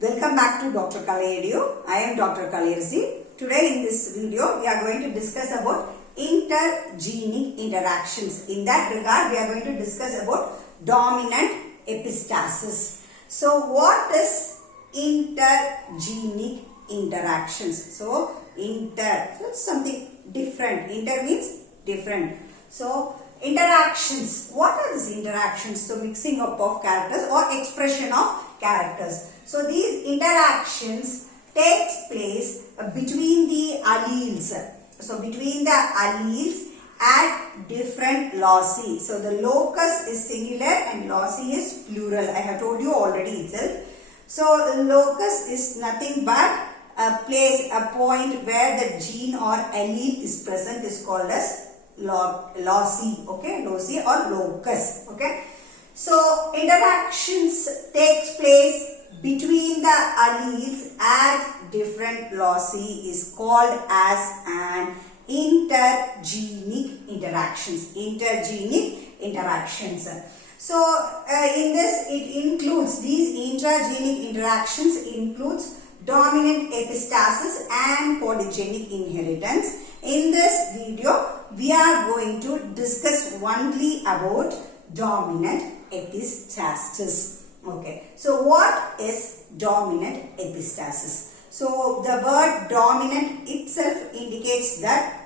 Welcome back to Dr. Kalayedu. I am Dr. Kalayarsi. Today in this video, we are going to discuss about intergenic interactions. In that regard, we are going to discuss about dominant epistasis. So, what is intergenic interactions? So it's something different. Inter means different. So, interactions. What are these interactions? So, mixing up of characters or expression of characters. So, these interactions takes place between the alleles. So, between the alleles at different loci. So, the locus is singular and loci is plural. I have told you already itself. So, the locus is nothing but a place, a point where the gene or allele is present is called as loci, okay, loci or locus, okay. So, interactions takes place between the alleles at different loci is called as an intergenic interactions. Intergenic interactions. So, in this it includes, these intergenic interactions includes dominant epistasis and polygenic inheritance. In this video, we are going to discuss only about dominant epistasis. Okay. So, what is dominant epistasis? So, the word dominant itself indicates that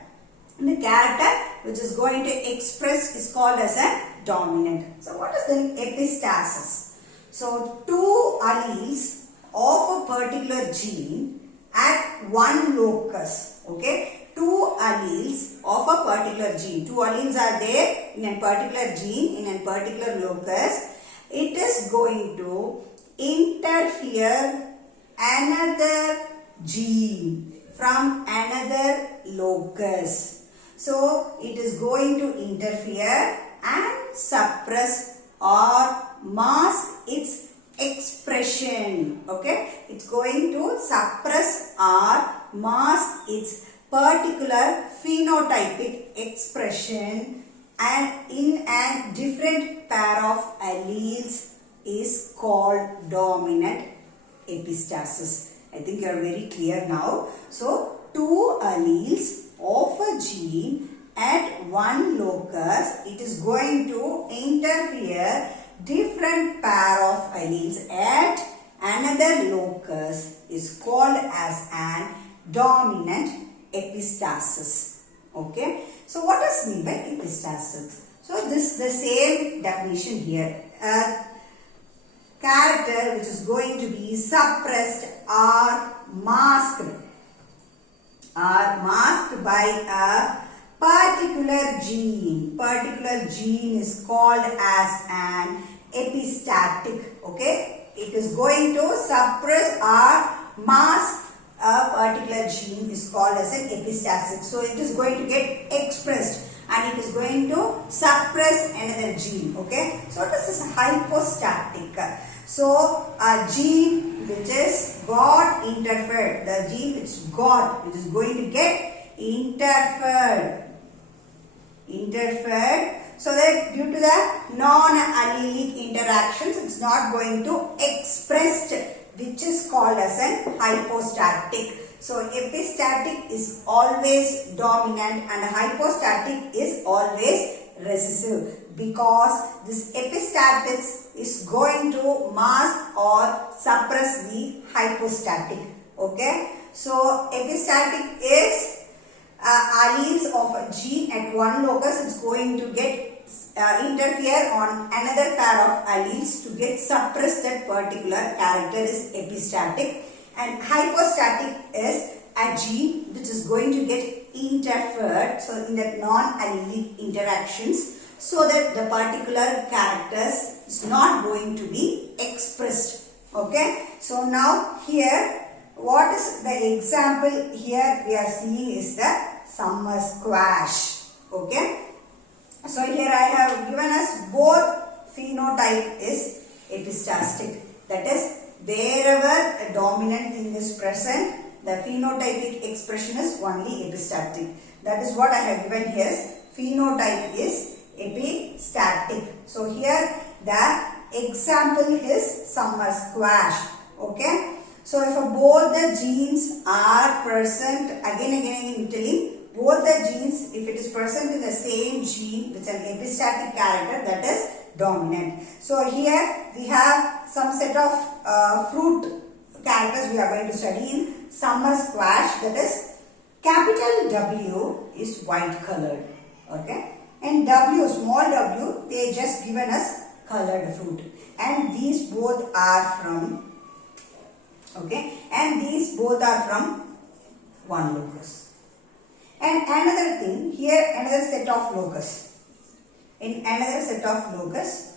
the character which is going to express is called as a dominant. So, what is then epistasis? So, two alleles of a particular gene at one locus, okay, two alleles of a particular gene, two alleles are there in a particular gene, in a particular locus, it is going to interfere another gene from another locus. So, it is going to interfere and suppress or mask its expression, okay. It's going to suppress or mask its particular phenotypic expression and in a different pair of alleles is called dominant epistasis. I think you are very clear now. So, two alleles of a gene at one locus, it is going to interfere different pair of alleles at another locus is called as an dominant epistasis. Okay. So, what does mean by epistasis? So, this the same definition here. A character which is going to be suppressed or masked by a particular gene. Particular gene is called as an epistatic. Okay. It is going to suppress or mask a particular gene is called as an epistatic. So, it is going to get expressed and it is going to suppress another gene. Okay. So, this is hypostatic. So, a gene which is got interfered, the gene which is going to get interfered so that due to the non-allelic interactions, it is not going to express, which is called as an hypostatic. So, epistatic is always dominant and hypostatic is always recessive because this epistatic is going to mask or suppress the hypostatic. Okay. So, epistatic is alleles of a gene at one locus, it's going to get interfere on another pair of alleles to get suppressed that particular character is epistatic, and hypostatic is a gene which is going to get interfered, so in that non-allelic interactions, so that the particular characters is not going to be expressed. Okay. So, now here what is the example here we are seeing is the summer squash. Okay. So, here I have given us both phenotype is epistatic. That is, wherever a dominant thing is present, the phenotypic expression is only epistatic. That is what I have given here. Phenotype is epistatic. So, here the example is summer squash. Okay. So if both the genes are present, again I'm telling, both the genes, if it is present in the same gene with an epistatic character, that is dominant. So here we have some set of fruit characters we are going to study in summer squash. That is, capital W is white colored, okay, and W, small w, they just given us colored fruit, and these both are from, okay, and these both are from one locus. And another thing, here another set of locus. In another set of locus,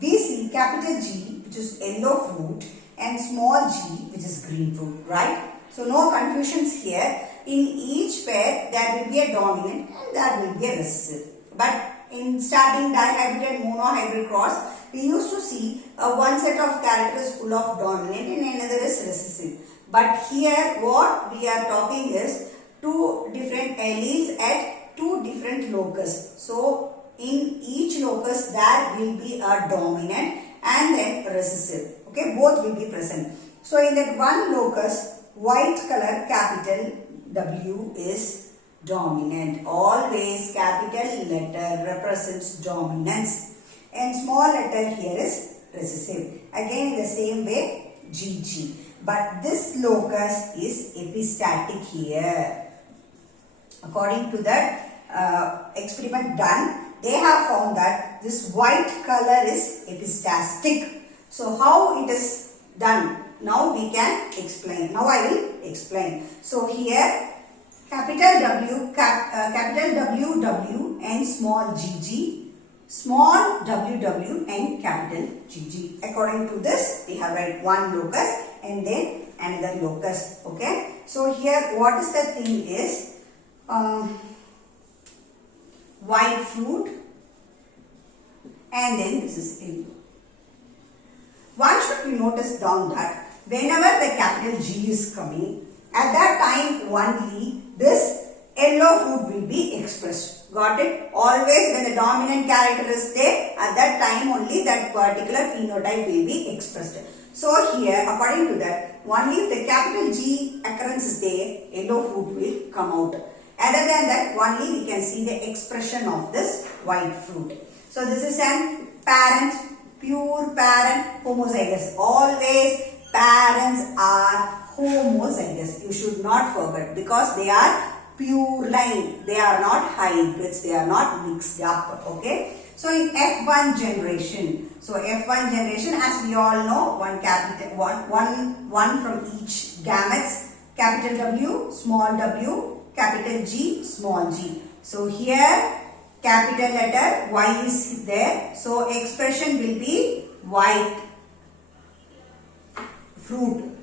we see capital G, which is yellow fruit, and small g, which is green fruit, right? So no confusions here. In each pair, there will be a dominant and there will be a recessive. But in starting dihybrid and monohybrid cross, we used to see one set of characters full of dominant and another is recessive. But here what we are talking is two different alleles at two different locus. So in each locus there will be a dominant and then recessive. Okay, both will be present. So in that one locus, white color capital W is dominant. Always capital letter represents dominance and small letter here is recessive. Again in the same way GG. But this locus is epistatic here. According to that experiment done, they have found that this white color is epistatic. So how it is done? Now we can explain. Now I will explain. So here capital W, capital WW and small gg, small WW and capital GG. According to this, we have write one locus and then another locus. Okay. So here what is the thing is white fruit and then this is yellow. One should be noticed down that whenever the capital G is coming, at that time only this yellow fruit will be expressed. Got it? Always when the dominant character is there, at that time only that particular phenotype will be expressed. So here, according to that, only if the capital G occurrence is there, yellow fruit will come out. Other than that, only we can see the expression of this white fruit. So this is an parent, pure parent, homozygous. Always parents are homozygous. You should not forget because they are pure line. They are not hybrids. They are not mixed up. Okay. So in F1 generation. So F1 generation, as we all know, one from each gametes. Capital W, small w, capital G, small g. So here capital letter Y is there. So expression will be white fruit.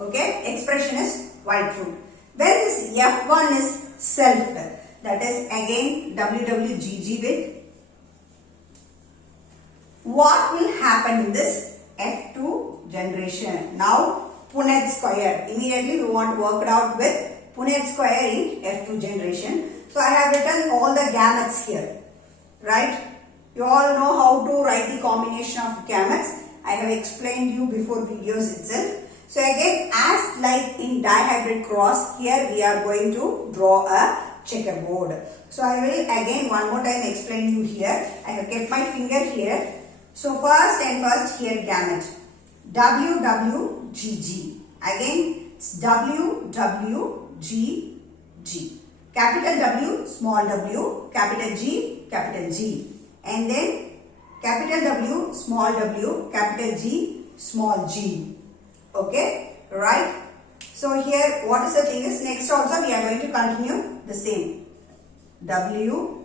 Okay, expression is white fruit. When this F1 is self, that is again WWGG with, what will happen in this F2 generation? Now Punnett square. Immediately we want to work it out with Punnett square in F2 generation. So I have written all the gametes here. Right? You all know how to write the combination of gametes. I have explained you before videos itself. So again, as like in dihybrid cross, here we are going to draw a checkerboard. So I will again one more time explain you here. I have kept my finger here. So first here gamete. WWGG. Again it's WWGG. Capital W, small w, capital G, and then capital W, small w, capital G, small g. Okay, right? So here what is the thing is, next also we are going to continue the same. W,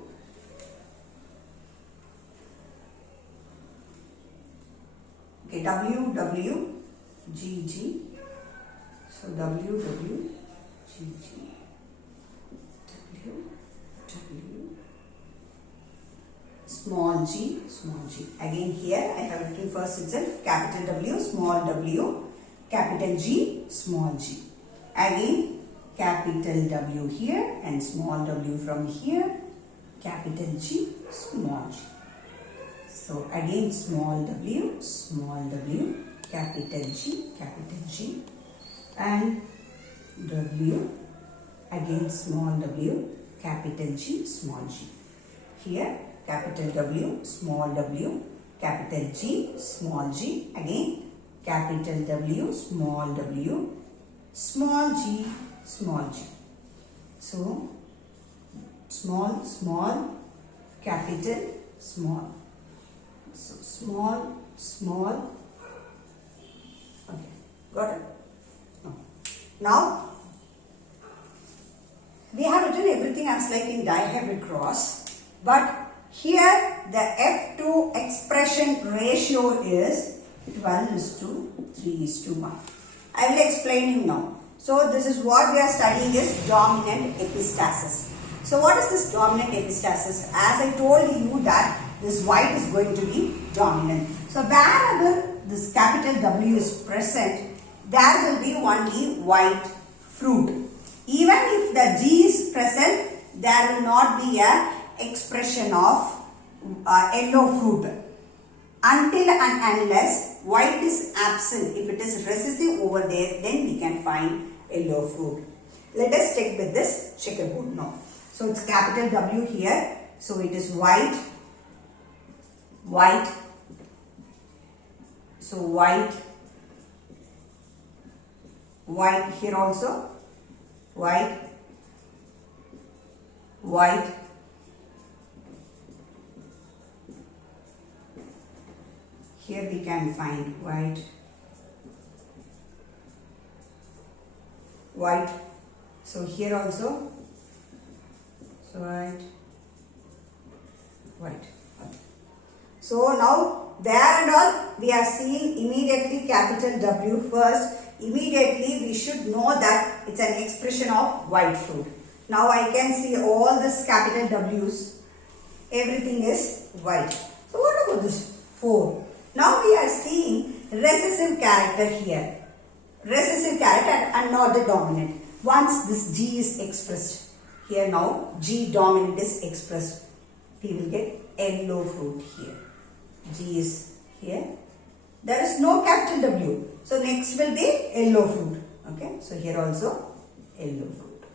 okay, WWGG. So WWGG. Small g. Again here I have written first itself capital W, small w, capital G, small g. Again capital W here and small w from here, capital G, small g. So again small w, capital G, and W, again small w, capital G, small g. Here capital W, capital G, small g, again capital W, small g, small g. So small, capital, small. So small. Okay, got it. Now we have written everything as like in dihedral cross, but here the F2 expression ratio is 12:3:1. I will explain you now. So this is what we are studying is dominant epistasis. So what is this dominant epistasis? As I told you that this white is going to be dominant. So wherever this capital W is present, there will be only white fruit. Even if the G is present, there will not be a expression of yellow fruit. Until and unless white is absent, if it is recessive over there, then we can find yellow fruit. Let us check with this checkerboard now. So it's capital W here. So it is white. So white here also. White. Here we can find white. So here also. So white. So now there and all we are seeing immediately capital W first. Immediately we should know that it's an expression of white fruit. Now I can see all this capital W's. Everything is white. So what about this 4? Now we are seeing recessive character here. Recessive character and not the dominant. Once this G is expressed, here now G dominant is expressed, we will get yellow fruit here. G is here. There is no capital W. So next will be yellow fruit. Okay. So here also yellow fruit.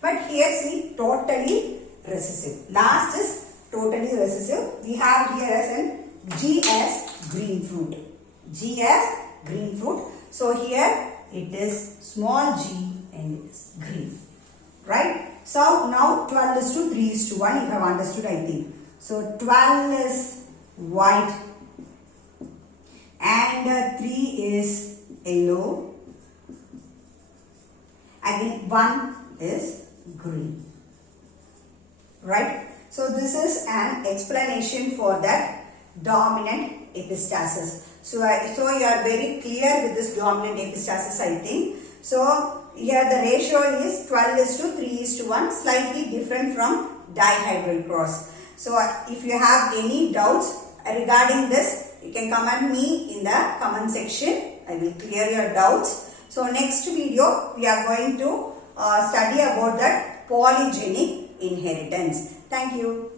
But here see totally recessive. Last is totally recessive. We have here as an G as green fruit. G as green fruit. So here it is small g and it is green. Right. So now 12:3:1 you have understood, I think. So 12 is white and 3 is yellow. Again 1 is green. Right. So this is an explanation for that dominant epistasis. So you are very clear with this dominant epistasis, I think. So here the ratio is 12:3:1, slightly different from dihedral cross. So if you have any doubts regarding this, you can comment me in the comment section. I will clear your doubts. So next video we are going to study about that polygenic inheritance. Thank you.